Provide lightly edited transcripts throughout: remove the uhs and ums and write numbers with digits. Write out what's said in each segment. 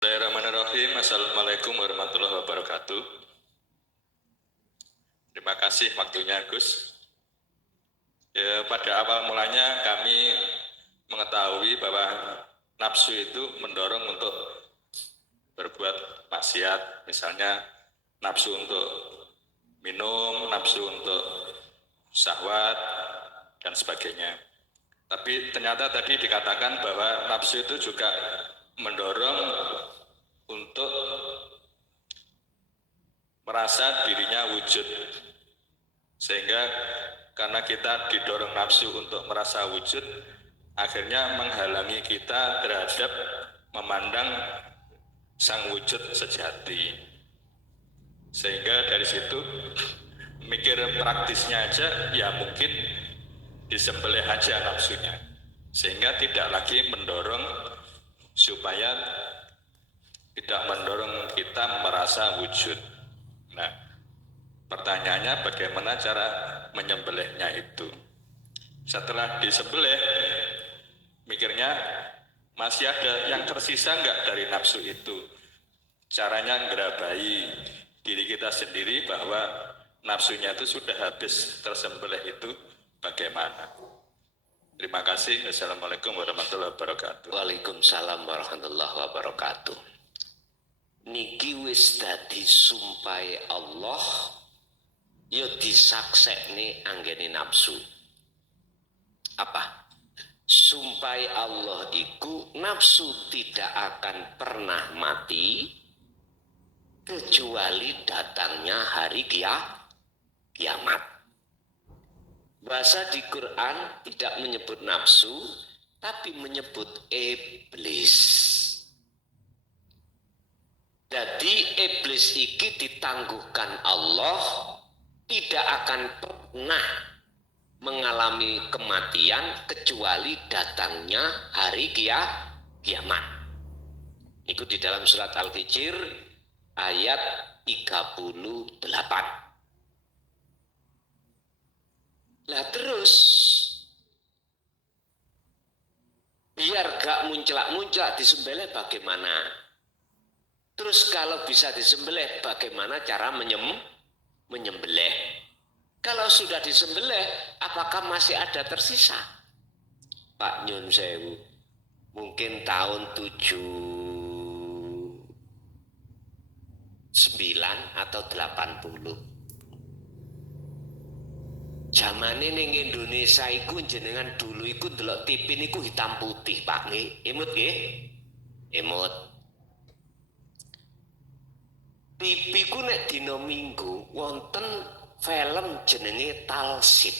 Bismillahirrahmanirrahim. Assalamualaikum warahmatullahi wabarakatuh. Terima kasih waktunya, Gus. Ya, pada awal mulanya kami mengetahui bahwa nafsu itu mendorong untuk berbuat maksiat, misalnya nafsu untuk minum, nafsu untuk syahwat, dan sebagainya. Tapi ternyata tadi dikatakan bahwa nafsu itu juga mendorong untuk merasa dirinya wujud, sehingga karena kita didorong nafsu untuk merasa wujud, akhirnya menghalangi kita terhadap memandang sang wujud sejati. Sehingga dari situ mikir praktisnya aja ya mungkin disembelih aja nafsunya, sehingga tidak lagi mendorong supaya tidak mendorong kita merasa wujud. Nah, pertanyaannya bagaimana cara menyembelihnya itu? Setelah disembelih, mikirnya masih ada yang tersisa enggak dari nafsu itu? Caranya ngerabai diri kita sendiri bahwa nafsunya itu sudah habis tersembelih itu bagaimana? Terima kasih. Wassalamualaikum warahmatullahi wabarakatuh. Waalaikumsalam warahmatullahi wabarakatuh. Niki wis dadi sumpai Allah, ya disaksekne anggene nafsu. Apa? Sumpai Allah iku nafsu tidak akan pernah mati kecuali datangnya hari kiamat. Bahasa di Quran tidak menyebut nafsu, tapi menyebut iblis. Jadi iblis iki ditangguhkan Allah, tidak akan pernah mengalami kematian kecuali datangnya hari kiamat. Itu di dalam surat Al-Hijr ayat 38. Lah terus biar gak munclak-munclak disembelih bagaimana? Terus kalau bisa disembelih bagaimana cara menyembelih? Kalau sudah disembelih apakah masih ada tersisa? Pak Nyun Sewu, mungkin tahun 79 atau 80. Zaman ini Indonesia iku jenengan dulu iku delok TV niku hitam putih Pak nggih. Imut nggih? Imut. TV ku nek dina Minggu wonten film jenenge Talsib.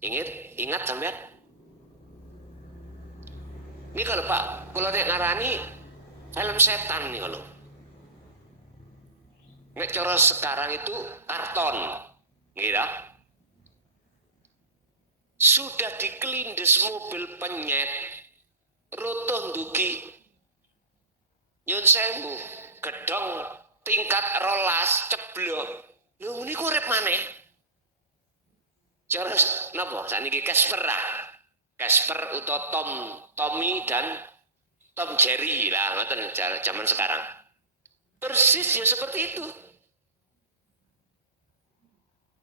Ingat sampean? Ini kalau Pak, kalau nek ngarani film setan nih kalau. Nek cara sekarang itu karton. Ngira? Sudah dikelindes mobil penyet, rotoh ndugi nyun sewu, gedong tingkat rolas ceblok. Lho niku urip maneh. Cara napa? Saniki Casper ah. Casper utawa Tommy dan Tom Jerry lah ngoten zaman sekarang. Persis ya seperti itu.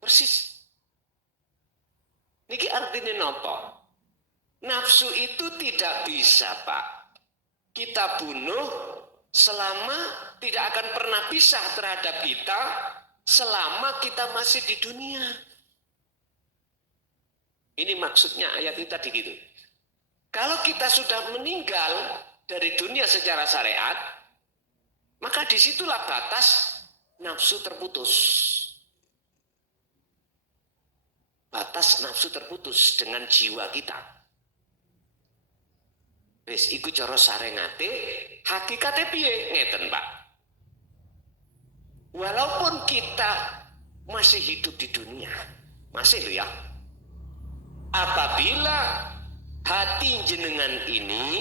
Persis. Niki artinya napa? Nafsu itu tidak bisa, Pak, kita bunuh selama tidak akan pernah pisah terhadap kita selama kita masih di dunia. Ini maksudnya ayat itu tadi gitu. Kalau kita sudah meninggal dari dunia secara syariat, maka disitulah batas nafsu terputus. Batas nafsu terputus dengan jiwa kita. Wis iku cara sarengate, hakikate piye ngeten, Pak. Walaupun kita masih hidup di dunia, masih loh ya. Apabila hati jenengan ini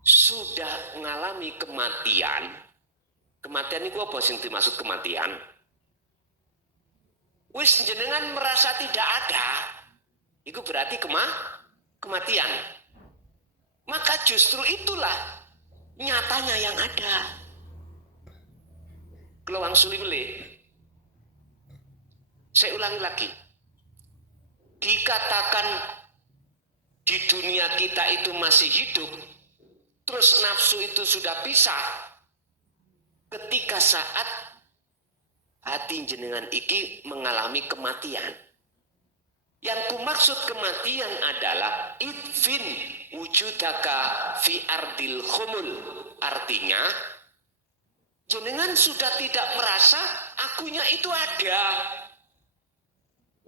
sudah mengalami kematian itu apa sing dimaksud kematian? Wis jenengan merasa tidak ada, itu berarti kematian. maka justru itulah nyatanya yang ada. Kelawang sulimle. Saya ulangi lagi. Dikatakan di dunia kita itu masih hidup, terus nafsu itu sudah pisah. Ketika saat hati jenengan iki mengalami kematian. Yang kumaksud kematian adalah idfin wujudaka fi ardil khumul. Artinya jenengan sudah tidak merasa akunya itu ada.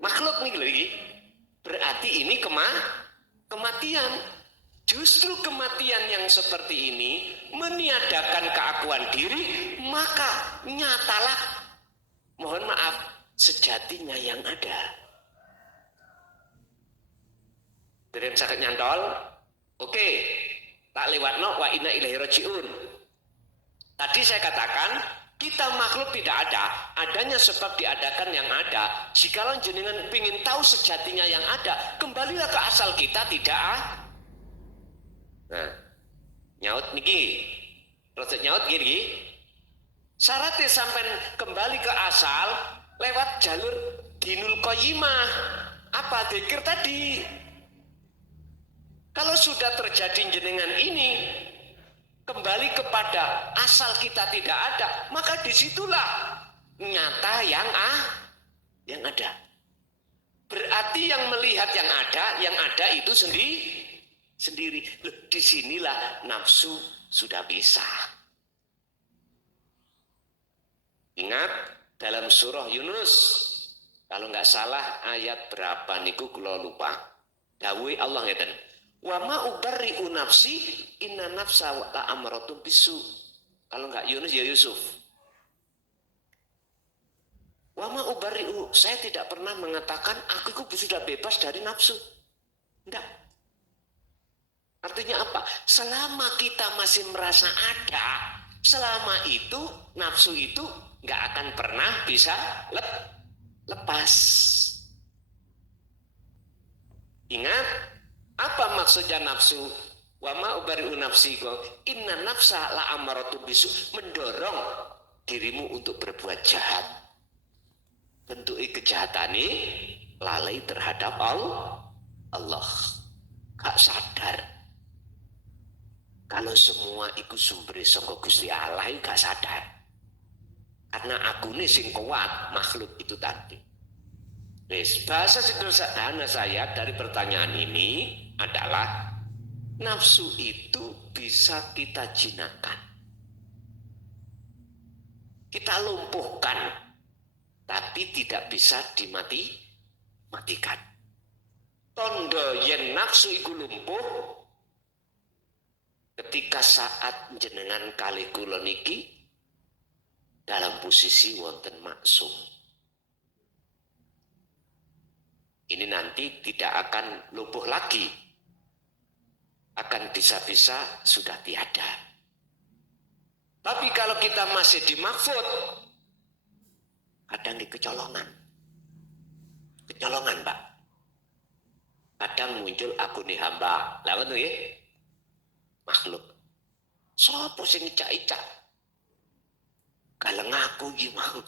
Makhluk nih lagi. Berarti ini kematian. Justru kematian yang seperti ini meniadakan keakuan diri, maka nyatalah, mohon maaf, sejatinya yang ada. Derem sakit nyantol. Oke. Tak lewat no wa inna ilaihi rajiun. Tadi saya katakan kita makhluk tidak ada, adanya sebab diadakan yang ada. Jikalau jenengan ingin tahu sejatinya yang ada, kembalilah ke asal kita tidak. Nah, nyaut niki, proses nyaut gini. Syaratnya sampai kembali ke asal lewat jalur dinul qayyimah. Apa dzikir tadi? Kalau sudah terjadi jenengan ini kembali kepada asal kita tidak ada, maka disitulah nyata yang ada. Berarti yang melihat yang ada itu sendiri. Loh, disinilah nafsu sudah bisa. Ingat dalam surah Yunus, kalau nggak salah ayat berapa niku kula lupa. Dawuh Allah ngeten. Wa ma ubarri'u nafsi inna nafsa la amratu bisu. Kalau enggak Yunus ya Yusuf. Wa ma ubarri'u, saya tidak pernah mengatakan aku itu sudah bebas dari nafsu. Enggak. Artinya apa? Selama kita masih merasa ada, selama itu nafsu itu enggak akan pernah bisa lepas. Ingat apa maksudnya nafsu? Wa ma ubari'u nafsi inna nafsa la amaratu bisu, mendorong dirimu untuk berbuat jahat. Bentuk kejahatan ini lalai terhadap Allah. Gak sadar. Kalau semua itu sumber saka Gusti Allah gak sadar. Karena aku ini sing kuat makhluk itu tadi. Bahasa sederhana saya dari pertanyaan ini adalah nafsu itu bisa kita jinakan, kita lumpuhkan, tapi tidak bisa dimatikan. Tondo yen nafsu iku lumpuh ketika saat jenengan kali kula niki dalam posisi wonten maksum. Ini nanti tidak akan lumpuh lagi, akan bisa-bisa sudah tiada. Tapi kalau kita masih di mahfud, kadang di kecolongan, Pak. Kadang muncul aku nih hamba, lawan tuh ya, makhluk. Sopo sing icak-icak, galeng aku gimana?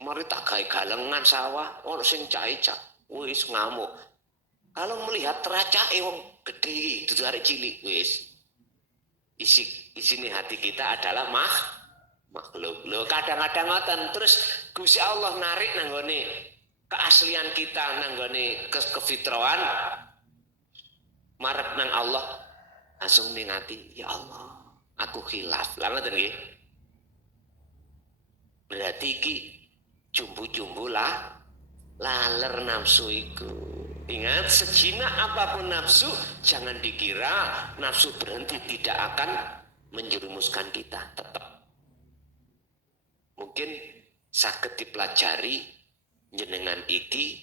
Mari tak gawe galengan sawah, ono sing icak-icak, wis ngamuk. Kalau melihat teracake wong gede dudu arek cilik wis. Isine hati kita adalah makhluk. Lho kadang-kadang ngoten terus Gusti Allah narik nanggone keaslian kita, nanggone kefitrahan marep nang Allah, langsung ning ati, ya Allah, aku khilaf. Lah ngoten nggih. Berarti iki jumbu-jumbu lah laler nafsu iku. Ingat, sejinak apapun nafsu, jangan dikira nafsu berhenti tidak akan menjerumuskan kita, tetap. Mungkin saged dipelajari jenengan iki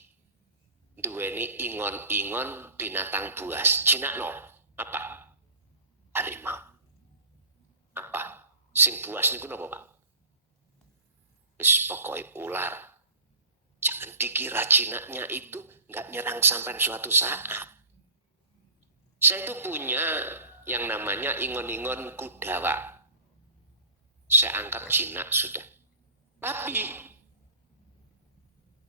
duweni ingon-ingon binatang buas. Jinakno apa? Harimau. Apa? Sing buas niku napa, Pak? Wis pokoke ular. Jangan dikira jinaknya itu nggak nyerang sampai suatu saat. Saya itu punya yang namanya ingon-ingon kuda, Pak. Saya angkat jinak sudah. Tapi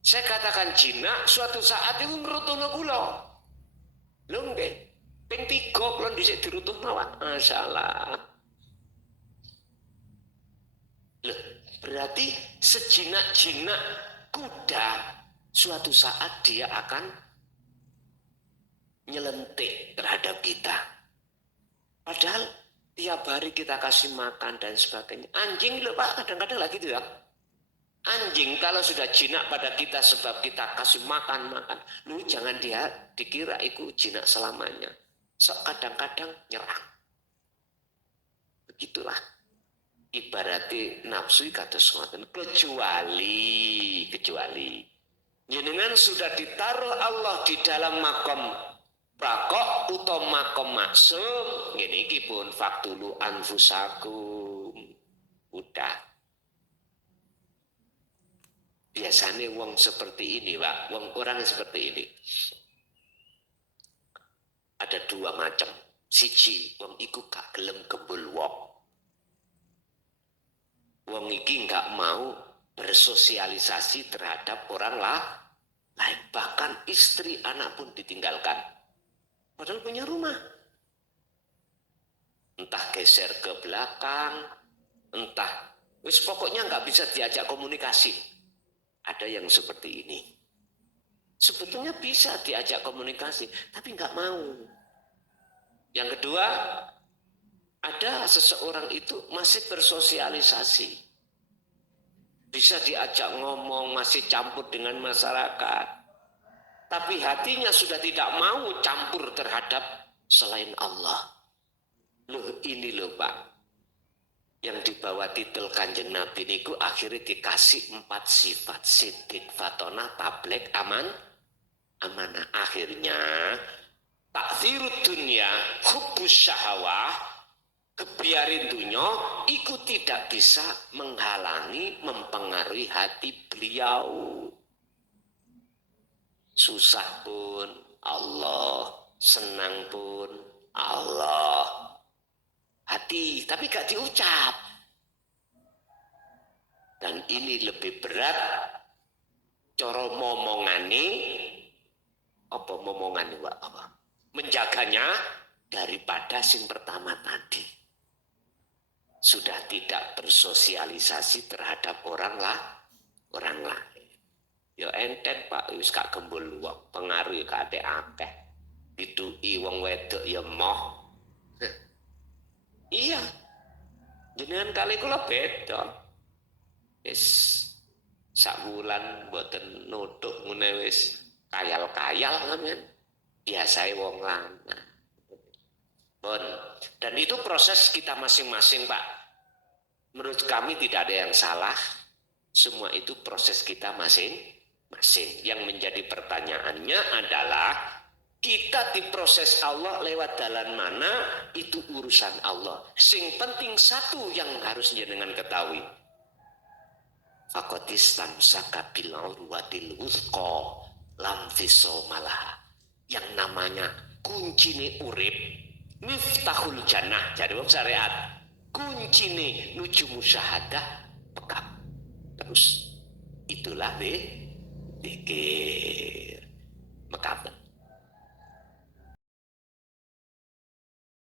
saya katakan jinak suatu saat itu ngerutuhno kula. Lho nggih, ping 3 kula dhisik dirutuhno, Pak. Masalah. Loh, berarti sejinak-jinak kuda suatu saat dia akan nyelentik terhadap kita. Padahal tiap hari kita kasih makan dan sebagainya. Anjing loh Pak, kadang-kadang lagi gitu ya. Anjing kalau sudah jinak pada kita sebab kita kasih makan, lu jangan dia dikira itu jinak selamanya. Kadang-kadang nyerang. Begitulah. Ibaratnya nafsu kados ngoten, kecuali jenengan sudah ditaruh Allah di dalam makom prakok utawa makom maksum, ngene iki pun faktulu anfusakum. Udah. Biasanya wong seperti ini, Pak, orang seperti ini. Ada 2 macam. Siji, wong iku gak gelem gembul wong. Wong iki nggak mau bersosialisasi terhadap orang lain. Bahkan istri, anak pun ditinggalkan. Padahal punya rumah. Entah geser ke belakang, entah. Wis pokoknya nggak bisa diajak komunikasi. Ada yang seperti ini. Sebetulnya bisa diajak komunikasi, tapi nggak mau. Yang kedua, ada seseorang itu masih bersosialisasi. Bisa diajak ngomong, masih campur dengan masyarakat. Tapi hatinya sudah tidak mau campur terhadap selain Allah. Loh ini loh Pak. Yang dibawa titel Kanjeng Nabi niku akhirnya dikasih 4 sifat. Sidik, fatona, tablek, amanah. Akhirnya takzirud dunya, hubbus syahawah, kebiarin dunia, itu tidak bisa menghalangi, mempengaruhi hati beliau. Susah pun Allah, senang pun Allah. Hati, tapi gak diucap. Dan ini lebih berat, coro momongane, apa momongane, apa? Menjaganya daripada sing pertama tadi. Sudah tidak bersosialisasi terhadap orang lain. Ya enten Pak, wis gak gembul wong, pengaruh ya kate akeh. Dituki wong wedok ya moh. Iya. Jenengan kali kula beda. Wis sak wulan mboten nutuk ngene wis kayal-kayal sampean. Biasae wong lanang. Bon. Dan itu proses kita masing-masing Pak. Menurut kami tidak ada yang salah. Semua itu proses kita masing-masing. Yang menjadi pertanyaannya adalah kita diproses Allah lewat jalan mana, itu urusan Allah. Sing penting satu yang harus jenengan ketahui. Fakotistam sakabil urwatil wuthqa lam fisomalah. Yang namanya kuncine urip, miftahul jannah, jadi wong syariat. Kuncine nuju musyahadah pekap. Terus itulah zikir. Mekap.